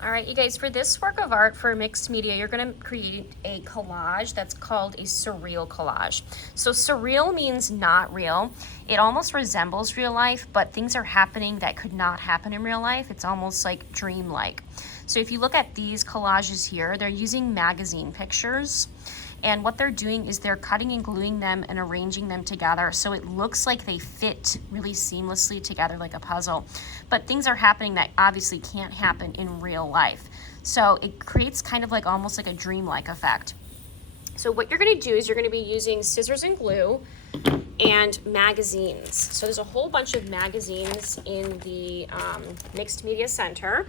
All right, you guys, for this work of art for mixed media, you're gonna create a collage that's called a surreal collage. So surreal means not real. It almost resembles real life, but things are happening that could not happen in real life. It's almost like dreamlike. So if you look at these collages here, they're using magazine pictures. And what they're doing is they're cutting and gluing them and arranging them together so it looks like they fit really seamlessly together like a puzzle. But things are happening that obviously can't happen in real life. So it creates kind of like almost like a dreamlike effect. So what you're gonna do is you're gonna be using scissors and glue and magazines. So there's a whole bunch of magazines in the Mixed Media Center.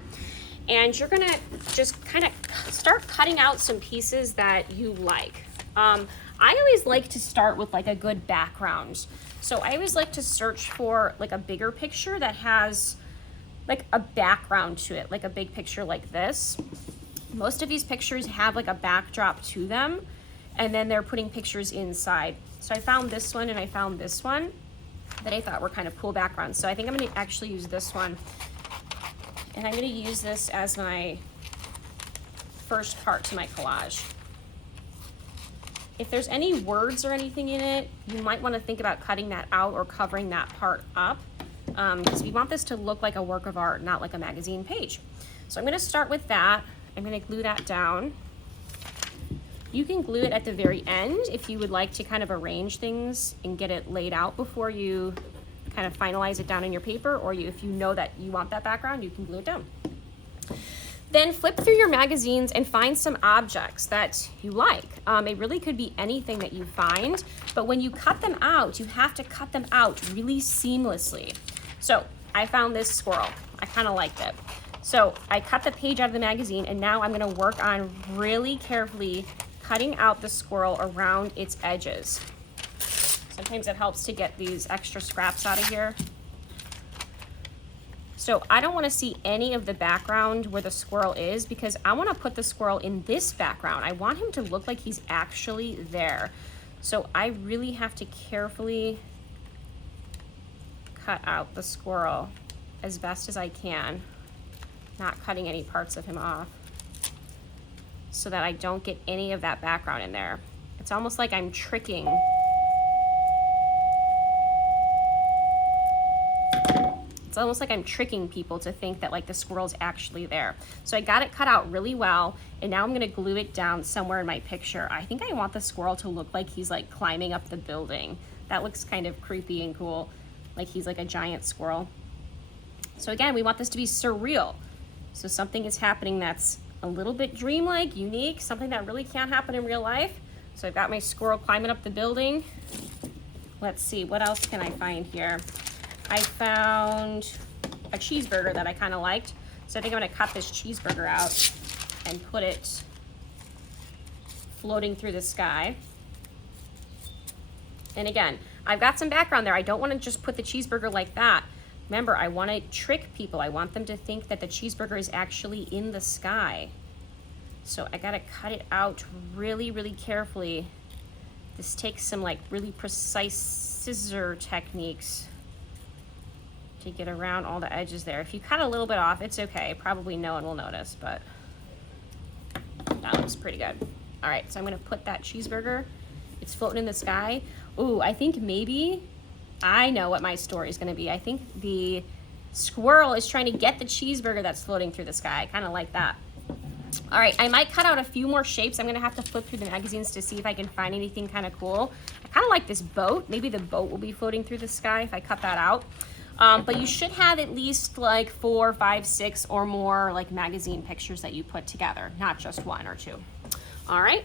And you're gonna just kind of start cutting out some pieces that you like. I always like to start with like a good background. So I always like to search for like a bigger picture that has like a background to it, like a big picture like this. Most of these pictures have like a backdrop to them, and then they're putting pictures inside. So I found this one and I found this one that I thought were kind of cool backgrounds. So I think I'm gonna actually use this one. And I'm going to use this as my first part to my collage. If there's any words or anything in it, you might want to think about cutting that out or covering that part up, because we want this to look like a work of art, not like a magazine page. So I'm going to start with that. I'm going to glue that down. You can glue it at the very end if you would like to kind of arrange things and get it laid out before you kind of finalize it down in your paper, or if you know that you want that background, you can glue it down. Then flip through your magazines and find some objects that you like. It really could be anything that you find, but when you cut them out, you have to cut them out really seamlessly. So I found this squirrel. I kind of liked it. So I cut the page out of the magazine, and now I'm going to work on really carefully cutting out the squirrel around its edges. Sometimes it helps to get these extra scraps out of here. So I don't want to see any of the background where the squirrel is, because I want to put the squirrel in this background. I want him to look like he's actually there. So I really have to carefully cut out the squirrel as best as I can, not cutting any parts of him off, so that I don't get any of that background in there. It's almost like I'm tricking. It's almost like I'm tricking people to think that like the squirrel's actually there. So I got it cut out really well, and now I'm gonna glue it down somewhere in my picture. I think I want the squirrel to look like he's like climbing up the building. That looks kind of creepy and cool, like he's like a giant squirrel. So again, we want this to be surreal. So something is happening that's a little bit dreamlike, unique, something that really can't happen in real life. So I've got my squirrel climbing up the building. Let's see, what else can I find here? I found a cheeseburger that I kind of liked. So I think I'm gonna cut this cheeseburger out and put it floating through the sky. And again, I've got some background there. I don't wanna just put the cheeseburger like that. Remember, I wanna trick people. I want them to think that the cheeseburger is actually in the sky. So I gotta cut it out really, really carefully. This takes some like really precise scissor techniques to get around all the edges there. If you cut a little bit off, it's okay. Probably no one will notice, but that looks pretty good. All right, so I'm gonna put that cheeseburger. It's floating in the sky. Ooh, I think maybe I know what my story is gonna be. I think the squirrel is trying to get the cheeseburger that's floating through the sky. I kind of like that. All right, I might cut out a few more shapes. I'm gonna have to flip through the magazines to see if I can find anything kind of cool. I kind of like this boat. Maybe the boat will be floating through the sky if I cut that out. But you should have at least like 4, 5, 6 or more like magazine pictures that you put together, not just 1 or 2. All right.